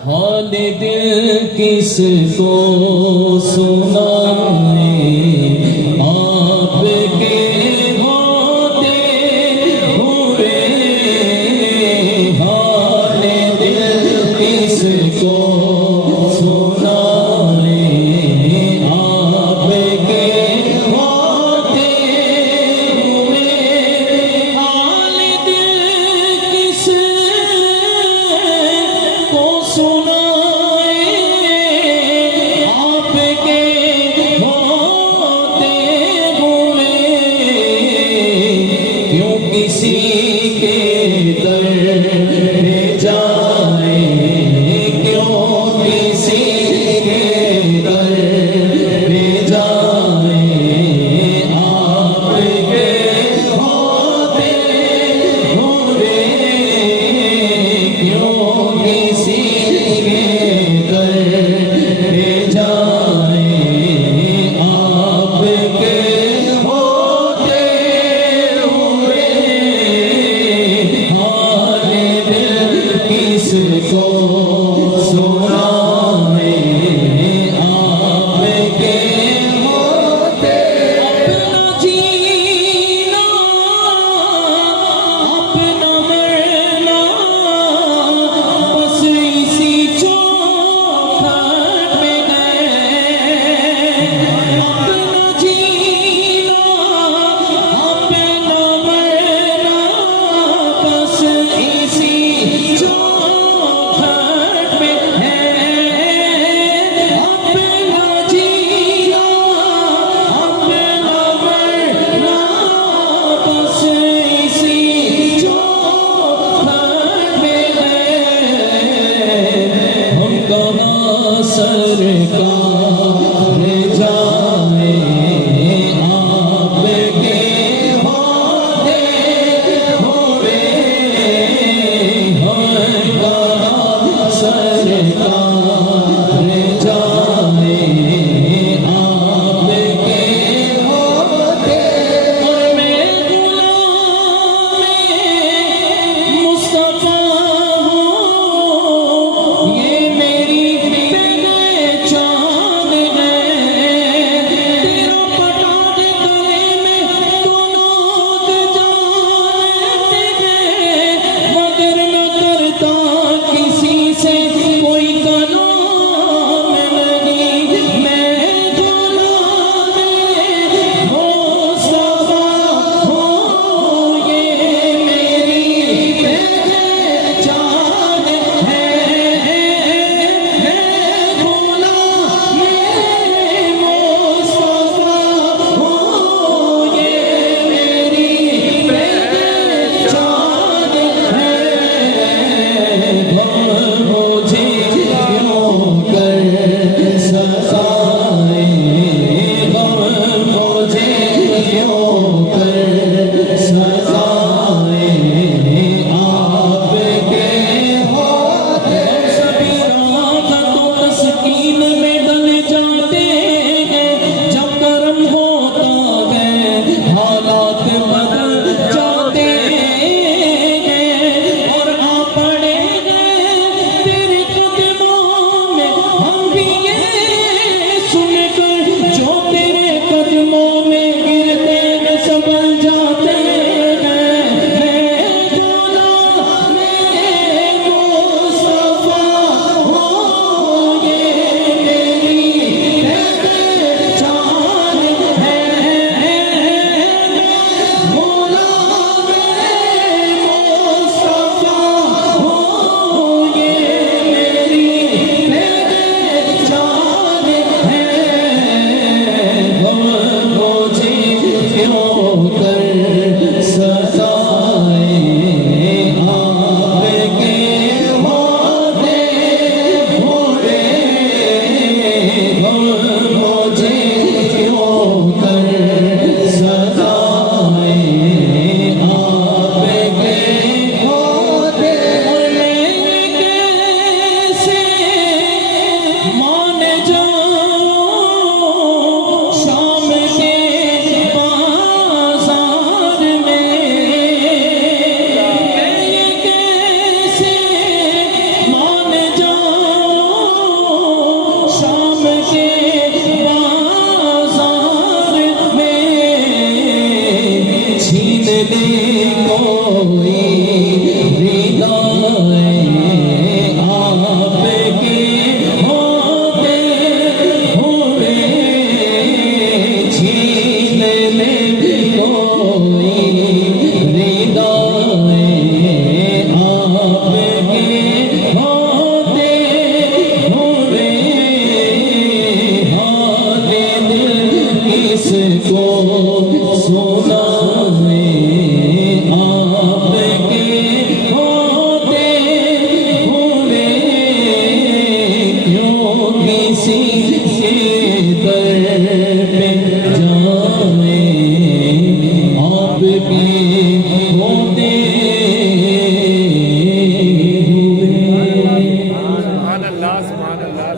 हाल दिल किसको सुनाए, आपके होते हुए। हाल दिल किसको सुनाए, आपके होते हुए। हाल दिल किसको सुनाए, आपके होते हुए। क्यों किसी के दर में जाए, क्यों किसी के दर में जाए। आपके होते हुए क्यों किसी के दर में जाए। आपके होते हुए हाल दिल किसको सुनाए, आपके होते। अपना जीना अपना मरना बस इसी चौखट में है। अपना जीना अपना मरना बस इसी चौखट में है। अपना जीना अपना मरना बस इसी चौखट में है। हम कहाँ सरकार जाए, आपके होते हुए। हम कहाँ सरकार जाए, आपके होते। और मैं गुलाम मुस्तफा हूँ, ये मेरी पहचान सुभान अल्लाह